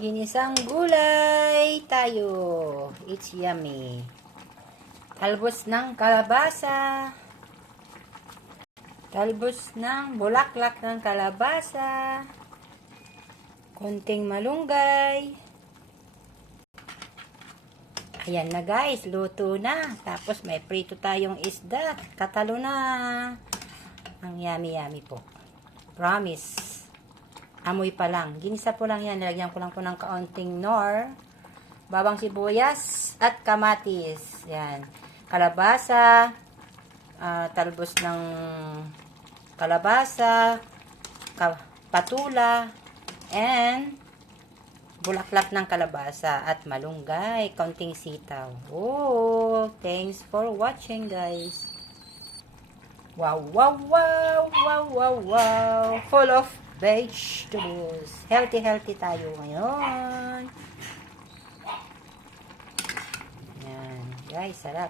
Ginisang gulay tayo. It's yummy. Talbos ng kalabasa. Talbos ng bulaklak ng kalabasa. Konting malunggay. Ayan na guys, luto na. Tapos may prito tayong isda. Katalo na. Ang yummy po. Promise. Amoy pa lang. Ginisa po lang yan. Nilagyan ko lang po ng kaunting nor, bawang sibuyas, at kamatis. Yan. Kalabasa, talbos ng kalabasa, patula, and bulaklak ng kalabasa, at malunggay, kaunting sitaw. Oh, thanks for watching guys. Wow, wow, wow, wow, wow, wow. Full of vegetables. Healthy tayo ngayon. Yan. Guys, sarap.